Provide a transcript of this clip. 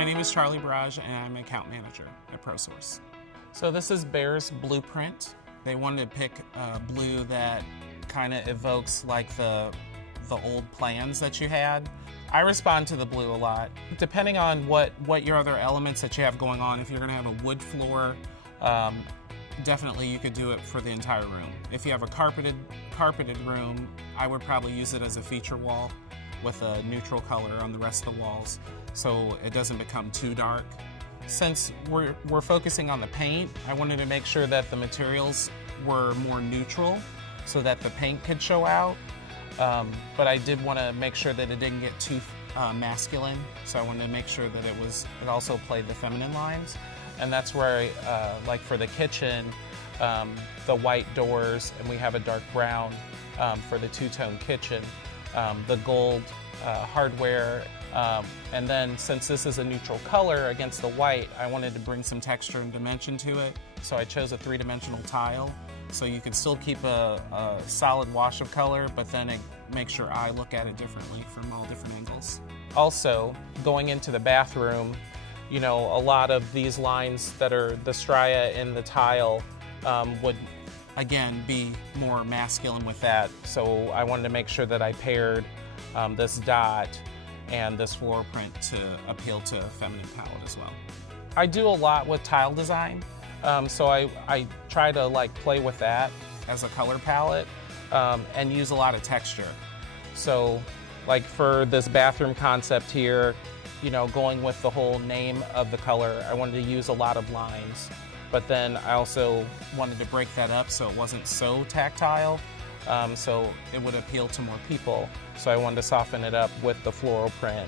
My name is Charlie Barrage, and I'm an account manager at ProSource. So this is Bear's blueprint. They wanted to pick a blue that kind of evokes like the old plans that you had. I respond to the blue a lot. Depending on what your other elements that you have going on, if you're going to have a wood floor, definitely you could do it for the entire room. If you have a carpeted room, I would probably use it as a feature wall with a neutral color on the rest of the walls so it doesn't become too dark. Since we're focusing on the paint, I wanted to make sure that the materials were more neutral so that the paint could show out. But I did want to make sure that it didn't get too masculine, so I wanted to make sure that it also played the feminine lines. And that's where like for the kitchen, the white doors, and we have a dark brown for the two-tone kitchen, the gold hardware, and then since this is a neutral color against the white, I wanted to bring some texture and dimension to it, so I chose a three-dimensional tile. So you can still keep a solid wash of color, but then it makes your eye look at it differently from all different angles. Also, going into the bathroom, you know, a lot of these lines that are the stria in the tile would, again, be more masculine with that. So I wanted to make sure that I paired this dot and this floral print to appeal to a feminine palette as well. I do a lot with tile design. So I try to like play with that as a color palette and use a lot of texture. So like for this bathroom concept here, you know, going with the whole name of the color, I wanted to use a lot of lines. But then I also wanted to break that up so it wasn't so tactile, so it would appeal to more people. So I wanted to soften it up with the floral print